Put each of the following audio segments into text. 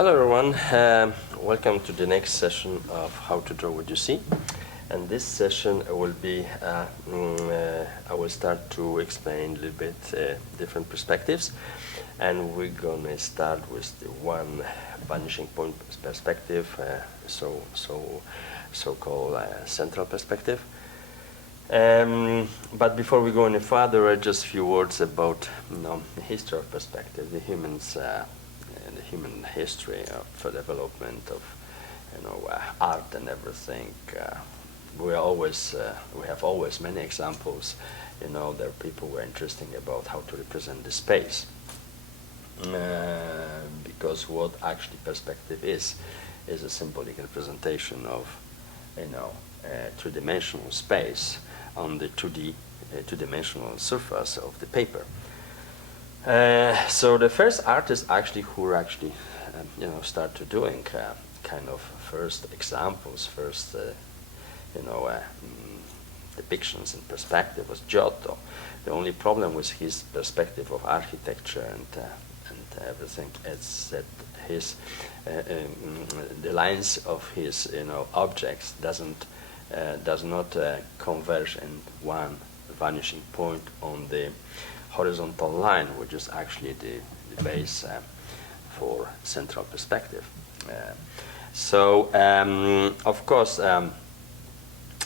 Hello everyone, welcome to the next session of How to Draw What You See. And this session will be, I will start to explain a little bit different perspectives. And we're going to start with the one vanishing point perspective, so-called central perspective. But before we go any further, just a few words about the history of perspective, the human history of development of art and everything. We have always many examples. There people were interested about how to represent the space, because what actually perspective is a symbolic representation of two-dimensional space on the two-dimensional surface of the paper. So the first artists who started doing kind of first examples, depictions in perspective was Giotto. The only problem with his perspective of architecture and everything is that the lines of his objects does not converge in one vanishing point on the horizontal line, which is actually the base for central perspective. Of course, there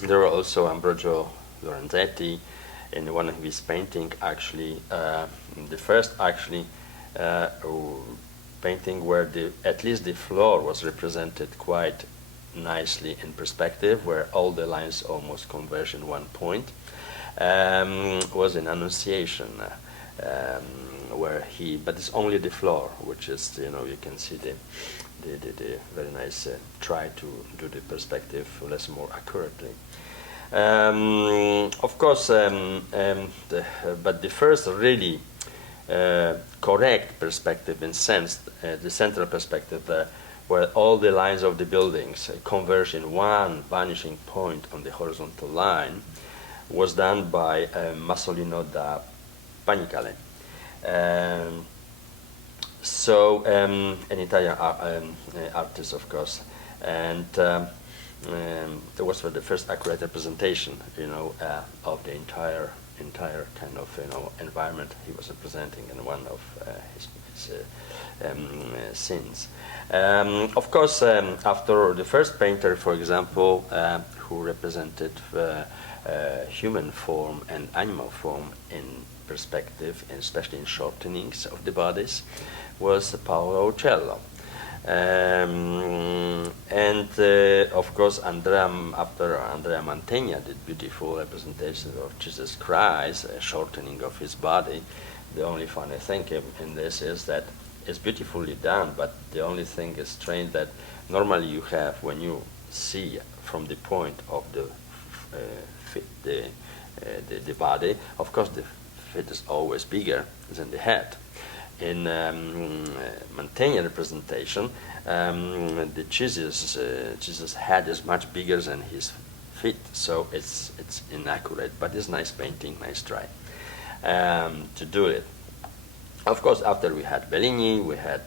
were also Ambrogio Lorenzetti in one of his painting. The first painting where at least the floor was represented quite nicely in perspective, where all the lines almost converge in one point. Was an Annunciation, but it's only the floor, which is you can see the very nice try to do the perspective less more accurately. Of course, but the first really correct perspective in sense, the central perspective, where all the lines of the buildings converge in one vanishing point on the horizontal line, was done by Masolino da Panicale. An Italian artist, of course, and it was for the first accurate representation, of the entire kind of environment he was representing in one of his scenes. Of course, after the first painter, for example, who represented human form and animal form in perspective, and especially in shortenings of the bodies, was Paolo Uccello. Of course, after Andrea Mantegna did beautiful representations of Jesus Christ, a shortening of his body. The only funny thing in this is that it's beautifully done, but the only thing is strange that normally you have, when you see from the point of the body, of course the feet is always bigger than the head. In Mantegna representation, the Jesus' head is much bigger than his feet, so it's inaccurate, but it's nice painting, nice try to do it. Of course, after we had Bellini, we had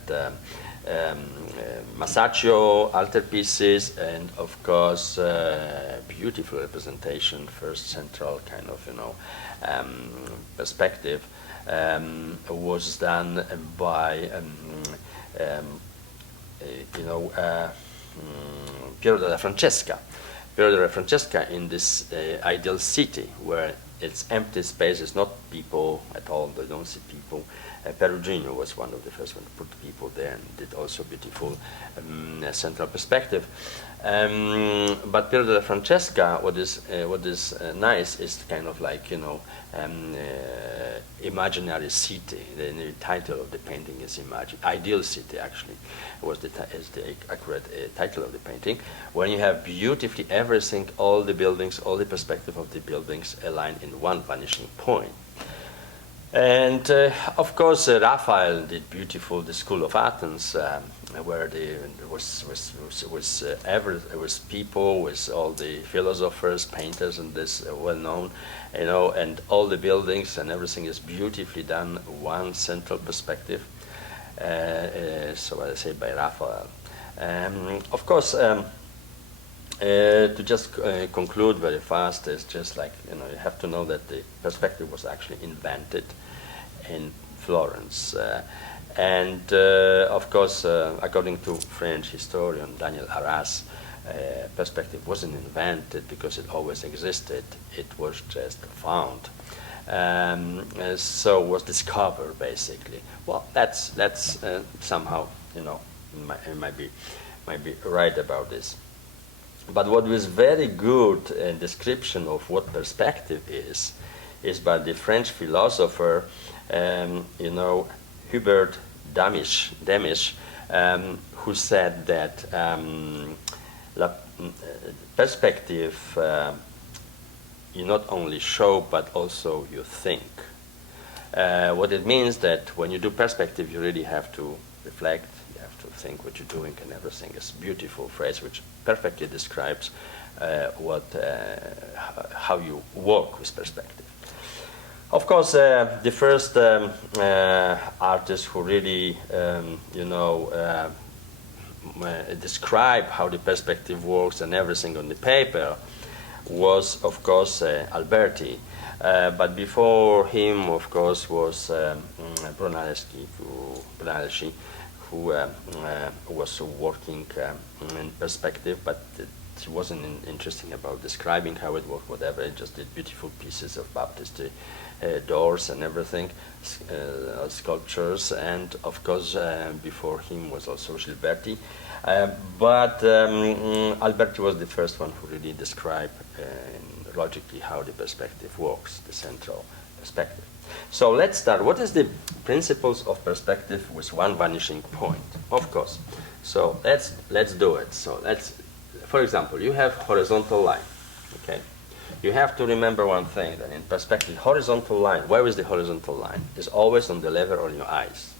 Masaccio, altarpieces, and of course beautiful representation, first central kind of perspective, was done by Piero della Francesca. Piero della Francesca in this ideal city where it's empty space, it's not people at all, they don't see people. Perugino was one of the first one to put people there and did also beautiful central perspective. But Piero della Francesca, what is nice is kind of like imaginary city. The title of the painting is Ideal City. Actually, is the accurate title of the painting. When you have beautifully everything, all the buildings, all the perspective of the buildings aligned in one vanishing point. And of course, Raphael did beautiful the School of Athens, where there was people, with all the philosophers, painters, and this well known, and all the buildings and everything is beautifully done, one central perspective. so I say by Raphael. Of course, to just conclude very fast, is just like, you have to know that the perspective was actually invented in Florence. And of course, according to French historian Daniel Arras, perspective wasn't invented because it always existed. It was just found. So was discovered, basically. Well, that's somehow, it might be right about this. But what was very good description of what perspective is by the French philosopher, Hubert Demisch, who said that perspective you not only show but also you think. What it means that when you do perspective, you really have to reflect, you have to think what you're doing and everything. It's a beautiful phrase which perfectly describes how you work with perspective. Of course, the first artist who really, describe how the perspective works and everything on the paper was, of course, Alberti. But before him, of course, was Brunelleschi, who was working in perspective, but he wasn't interesting about describing how it worked, whatever. He just did beautiful pieces of Baptist doors and everything, sculptures, and of course before him was also Gilberti. But Alberti was the first one who really described logically how the perspective works, the central perspective. So let's start. What is the principles of perspective with one vanishing point? Of course. So let's do it. So for example, you have horizontal line. Okay. You have to remember one thing, that in perspective, horizontal line, where is the horizontal line? Is always on the level on your eyes.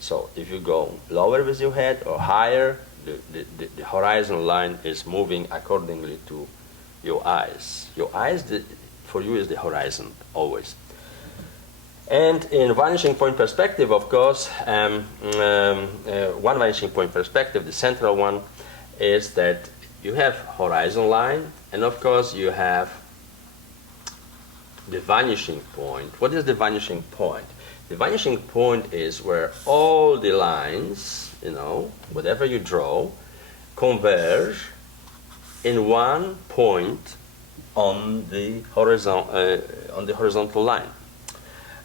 So if you go lower with your head or higher, the horizon line is moving accordingly to your eyes. Your eyes, for you, is the horizon, always. And in vanishing point perspective, of course, one vanishing point perspective, the central one, is that you have horizon line, and of course you have the vanishing point. What is the vanishing point? The vanishing point is where all the lines, whatever you draw, converge in one point on the horizontal line.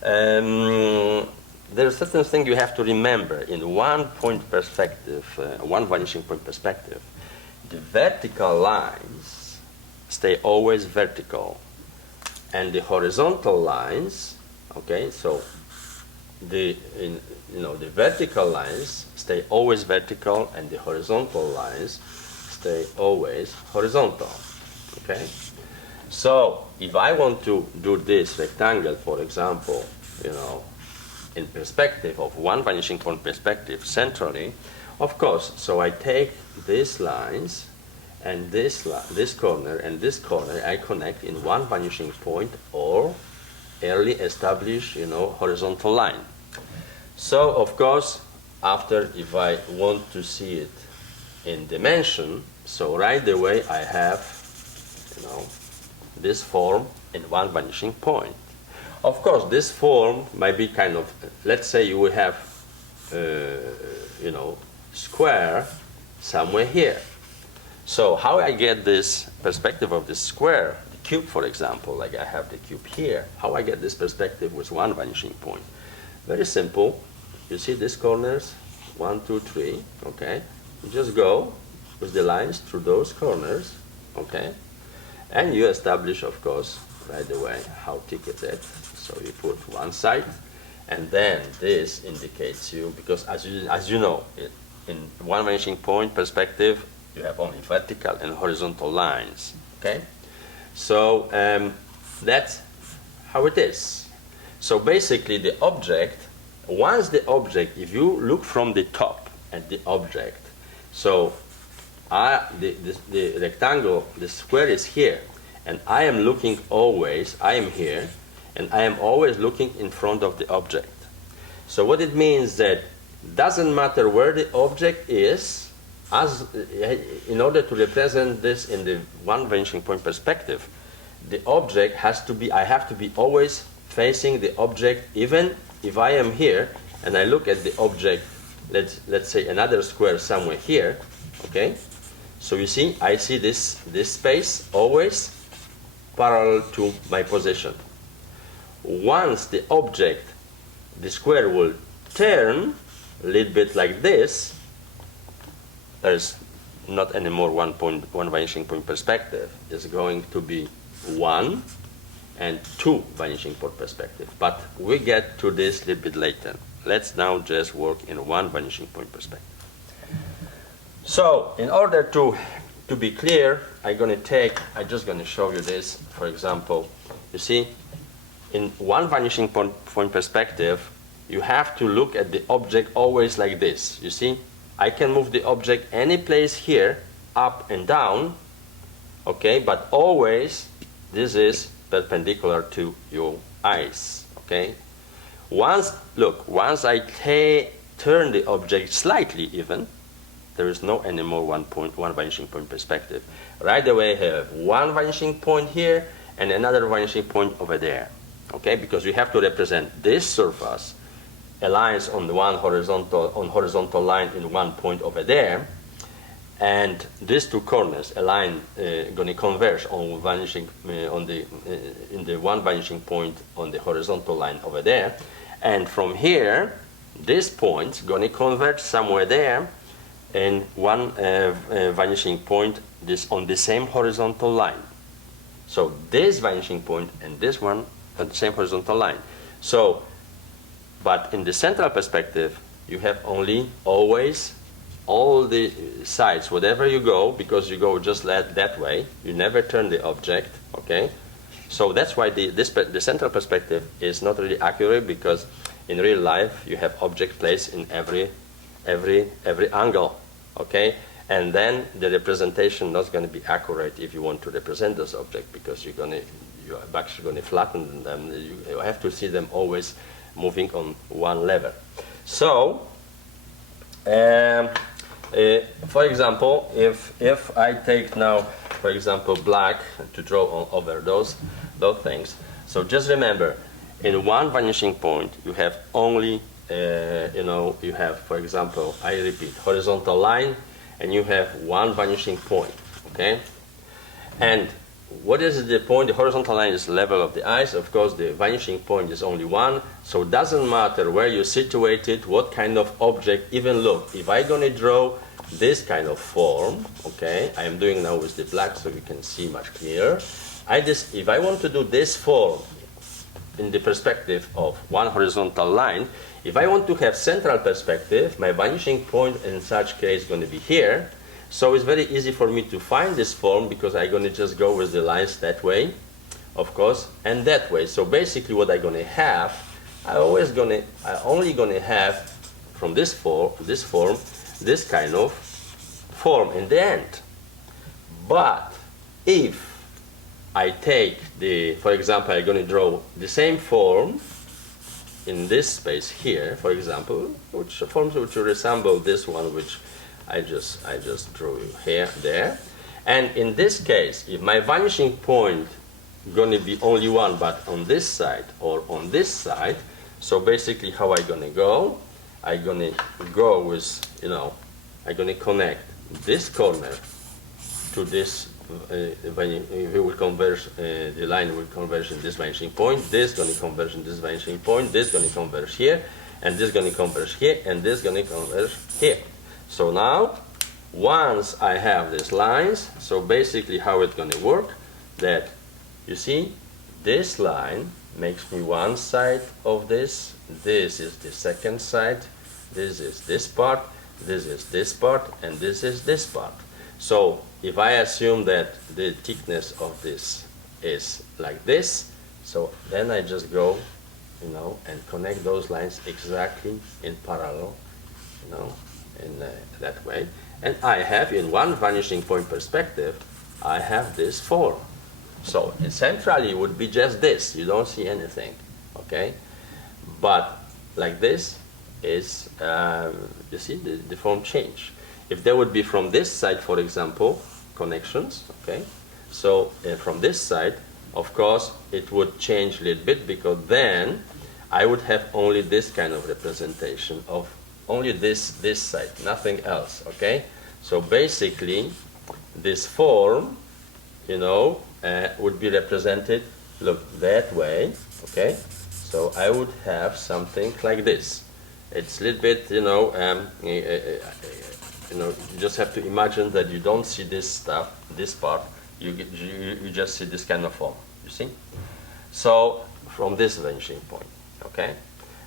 There are certain things you have to remember in one point perspective, one vanishing point perspective. The vertical lines stay always vertical, and the horizontal lines, okay, so the vertical lines stay always vertical, and the horizontal lines stay always horizontal. Okay, so if I want to do this rectangle, for example, in perspective of one vanishing point perspective centrally, of course, so I take these lines and this corner and this corner, I connect in one vanishing point or early established, horizontal line. So, of course, after, if I want to see it in dimension, so right away I have, this form in one vanishing point. Of course, this form might be kind of, let's say you will have, square somewhere here. So how I get this perspective of this square, the cube, for example, like I have the cube here, how I get this perspective with one vanishing point? Very simple. You see these corners, 1, 2, 3, okay? You just go with the lines through those corners, okay? And you establish, of course, right away how thick it is. So you put one side, and then this indicates you, because as you know, in one vanishing point perspective, you have only vertical and horizontal lines, okay? So that's how it is. So basically the object, once the object, if you look from the top at the object, so the rectangle, the square is here, and I am looking always, I am here, and I am always looking in front of the object. So what it means that doesn't matter where the object is, as in order to represent this in the one vanishing point perspective, the object has to be, I have to be always facing the object, even if I am here and I look at the object, let's say another square somewhere here, okay? So you see, I see this space always parallel to my position. Once the object, the square will turn a little bit like this, there's not anymore one vanishing point perspective. It's going to be 1 and 2 vanishing point perspective. But we get to this a little bit later. Let's now just work in one vanishing point perspective. So in order to be clear, I'm just going to show you this. For example, you see, in one vanishing point perspective, you have to look at the object always like this. You see, I can move the object any place here, up and down, okay, but always this is perpendicular to your eyes, okay? Once I turn the object slightly even, there is no anymore one vanishing point perspective. Right away I have one vanishing point here and another vanishing point over there, okay? Because we have to represent this surface aligns on the one horizontal line in one point over there, and these two corners align going to converge on vanishing in the one vanishing point on the horizontal line over there, and from here this point going to converge somewhere there in one vanishing point on the same horizontal line. So this vanishing point and this one on the same horizontal line. So, but in the central perspective, you have only always all the sides, whatever you go, because you go just that way, you never turn the object, okay? So that's why the central perspective is not really accurate, because in real life you have object placed in every angle, okay? And then the representation not going to be accurate if you want to represent this object, because you're actually going to flatten them. You have to see them always moving on one level. So, for example, if I take now, for example, black to draw over those things. So just remember, in one vanishing point, you have only, you have, for example, I repeat, horizontal line, and you have one vanishing point, okay? And what is the point? The horizontal line is the level of the eyes. Of course, the vanishing point is only one, so it doesn't matter where you're situated, what kind of object. Even look, if I'm going to draw this kind of form, okay, I'm doing now with the black so you can see much clearer. If I want to do this form in the perspective of one horizontal line, if I want to have central perspective, my vanishing point in such case is going to be here. So it's very easy for me to find this form, because I'm going to just go with the lines that way, of course, and that way. So basically what I'm going to have, I'm only going to have from this form, this kind of form in the end. But if I take for example, I'm going to draw the same form in this space here, for example, forms which resemble this one, which I just drew here, there. And in this case, if my vanishing point going to be only one, but on this side or on this side, so basically how I'm going to go? I'm going to go with, I'm going to connect this corner to this, we will converge, the line will converge in this vanishing point, this going to converge in this vanishing point, this going to converge here, and this going to converge here, and this going to converge here. So now, once I have these lines, so basically how it's going to work, that you see, this line makes me one side of this is the second side, this is this part, this is this part, and this is this part. So if I assume that the thickness of this is like this, so then I just go, and connect those lines exactly in parallel, in that way, and I have in one vanishing point perspective, I have this form. So centrally it would be just this, you don't see anything, okay? But like this, is, you see, the form change. If there would be from this side, for example, connections, okay, so from this side, of course, it would change a little bit, because then I would have only this kind of representation of only this side, nothing else, okay? So basically, this form, you know, would be represented, look, that way, okay? So I would have something like this. It's a little bit, you know, you just have to imagine that you don't see this stuff, this part, you just see this kind of form, you see? So from this vanishing point, okay?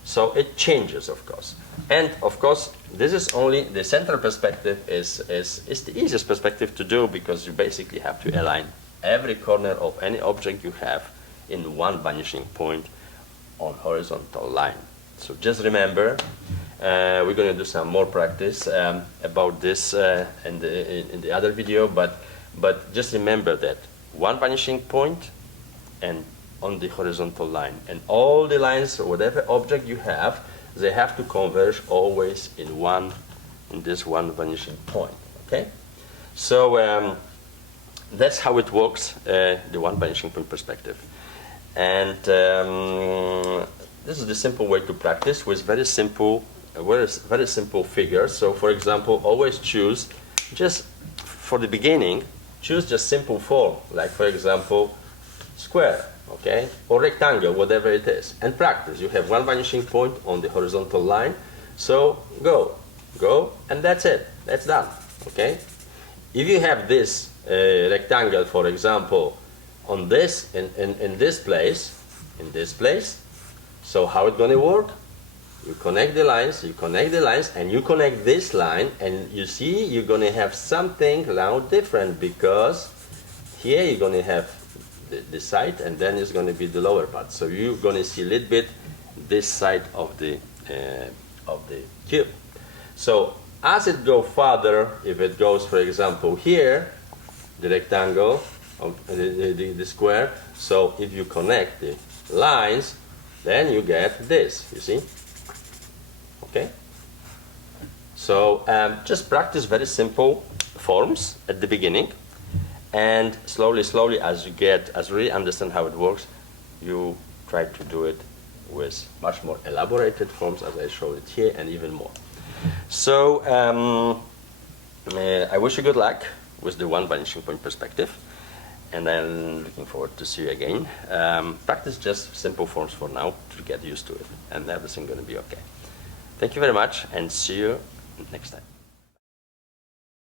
So it changes, of course. And of course, this is only, the central perspective is the easiest perspective to do, because you basically have to align every corner of any object you have in one vanishing point on horizontal line. So just remember, we're going to do some more practice about this in the other video, but just remember that one vanishing point and on the horizontal line, and all the lines, or whatever object you have, they have to converge always in this one vanishing point. Okay, so that's how it works, the one vanishing point perspective. And this is the simple way to practice with very simple figures. So for example, always choose, just for the beginning, choose just simple form, like for example, square, okay, or rectangle, whatever it is, and practice. You have one vanishing point on the horizontal line, so go, and that's it, that's done, okay? If you have this rectangle, for example, on this, in this place, so how it's going to work? You connect the lines, and you connect this line, and you see you're going to have something now different, because here you're going to have the side, and then it's going to be the lower part. So you're going to see a little bit this side of the cube. So as it goes further, if it goes, for example, here, the rectangle, the square, so if you connect the lines, then you get this, you see? Okay? So just practice very simple forms at the beginning, and slowly, as you really understand how it works, you try to do it with much more elaborated forms, as I showed it here, and even more. So I wish you good luck with the one vanishing point perspective, and I'm looking forward to see you again. Practice just simple forms for now to get used to it, and everything's going to be okay. Thank you very much, and see you next time.